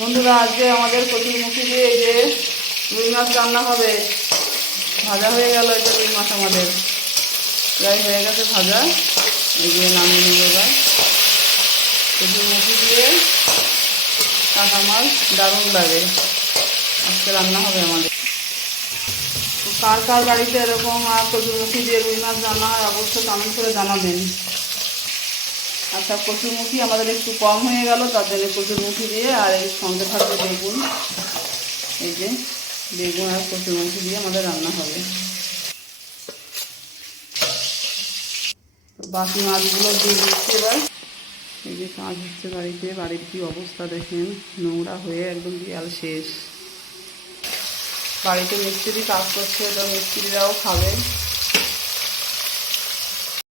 বন্ধুরা, আজকে আমাদের কচুরমুখী দিয়ে এই যে রুই মাছ রান্না হবে। ভাজা হয়ে গেল, এটা রুই মাছ আমাদের প্রায় হয়ে গেছে ভাজা। এই যে নামিয়ে নেব এবার। কচুরমুখী দিয়ে কাঁটা মাছ দারুণ লাগে, আজকে রান্না হবে আমাদের। কার কার বাড়িতে এরকম কচুরমুখী দিয়ে রুই মাছ রান্না হয় অবশ্যই কমেন্ট করে জানাবেন। আচ্ছা, কচুরমুখী আমাদের একটু কম হয়ে গেল, তার জন্য কচুরমুখী দিয়ে আর এই সঙ্গে থাকবে বেগুন। এই যে বেগুন আর কচুরমুখী দিয়ে আমাদের রান্না হবে। বাকি মাছগুলো দিয়ে দিচ্ছি এবার। এই যে কাজ হচ্ছে বাড়িতে, বাড়ির কি অবস্থা দেখেন, নোংরা হয়ে একদম দেয়াল শেষ। বাড়িতে মিস্ত্রি কাজ করছে, তো মিস্ত্রিরাও খাবে।